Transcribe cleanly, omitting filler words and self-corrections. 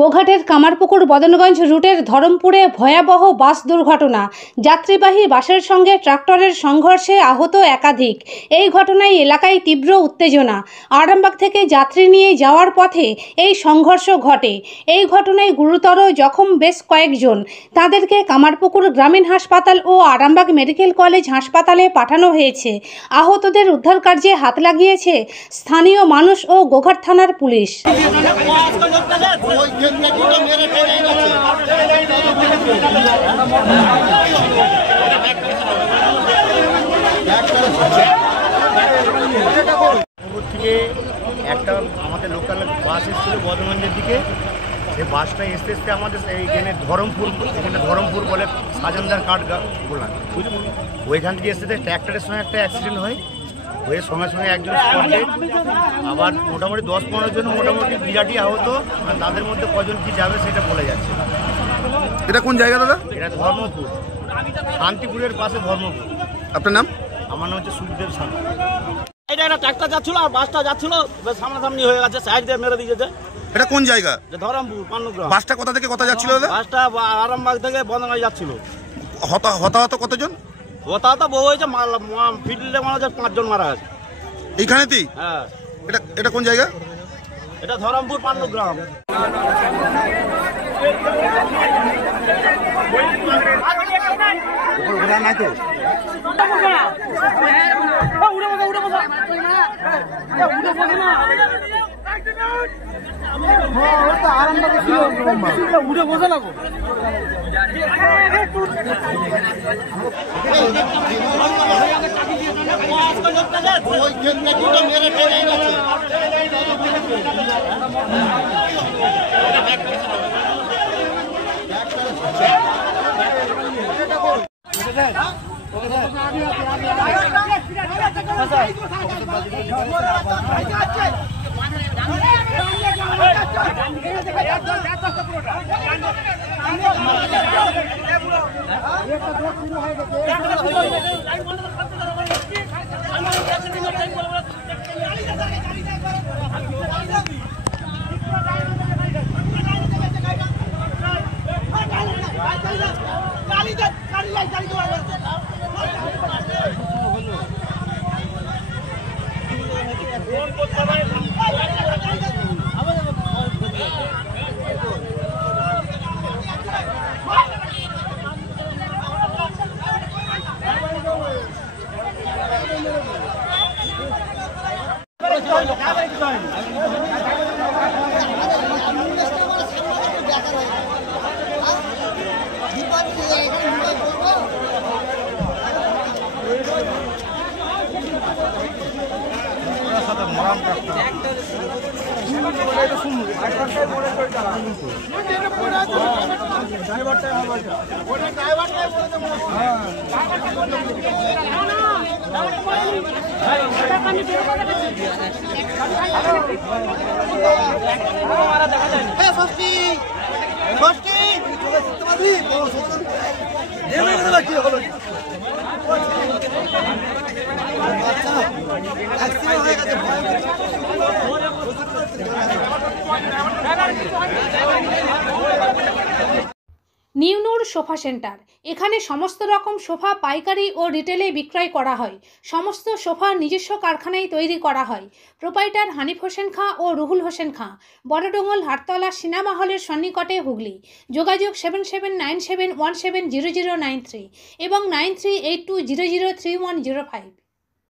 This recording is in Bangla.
গোঘাটের কামারপুকুর বদনগঞ্জ রুটের ধরমপুরে ভয়াবহ বাস দুর্ঘটনা। যাত্রীবাহী বাসের সঙ্গে ট্রাক্টরের সংঘর্ষে আহত একাধিক। এই ঘটনায় এলাকায় তীব্র উত্তেজনা। আরামবাগ থেকে যাত্রী নিয়ে যাওয়ার পথে এই সংঘর্ষ ঘটে। এই ঘটনায় গুরুতর জখম বেশ কয়েকজন। তাদেরকে কামারপুকুর গ্রামীণ হাসপাতাল ও আরামবাগ মেডিকেল কলেজ হাসপাতালে পাঠানো হয়েছে। আহতদের উদ্ধার কার্যে হাত লাগিয়েছে স্থানীয় মানুষ ও গোঘাট থানার পুলিশ। থেকে একটা আমাদের লোকাল বাস এসেছিল বদনগঞ্জের দিকে। সেই বাসটা এসতে এসতে আমাদের এইখানে ধরমপুর বলে সাজানদার কাঠ বললাম, ওইখান থেকে এসতে ট্র্যাক্টরের সঙ্গে একটা অ্যাক্সিডেন্ট হয়। হয়ে সঙ্গে সঙ্গে একজন স্পটে, আবার মোটামুটি 10-15 জন মোটামুটি বিরাটই আহত। তাদের মধ্যে কজন কি যাবে সেটা বলে যাচ্ছে। এটা কোন জায়গা দাদা? এটা ধর্মপুর, শান্তিপুরের পাশে ধর্মপুর। আপনার নাম? আমার নাম হচ্ছে সুখদেব সাহা। এটা একটা ট্রাক্টর যাচ্ছিল আর বাসটা যাচ্ছিল, সামনাসামনি হয়ে গেছে, সাইড দিয়ে মেরে দিয়েছে। এটা কোন জায়গা? ধরমপুর পান্নুগ্রাম। বাসটা কোথা থেকে কোথা যাচ্ছিল দাদা? বাসটা আরামবাগ থেকে বদনগঞ্জ যাচ্ছিল। হতাহত কতজন? হতাহত বহু হয়েছে, ফিল্ডে মনে হচ্ছে 5 জন মারা গেছে এইখানেতেই? হ্যাঁ। এটা কোন জায়গা? এটা ধরমপুর পান্নুগ্রাম। নাই তো উঠে বসে না গো। নিউনুর সোফা সেন্টার। এখানে সমস্ত রকম সোফা পাইকারি ও রিটেলে বিক্রয় করা হয়। সমস্ত সোফা নিজস্ব কারখানায় তৈরি করা হয়। প্রোপাইটার হানিফ হোসেন খাঁ ও রুহুল হোসেন খাঁ, বড়ডোঙ্গল হাটতলা সিনেমা হলের সন্নিকটে, হুগলি। যোগাযোগ 7797170093 এবং 9382003105।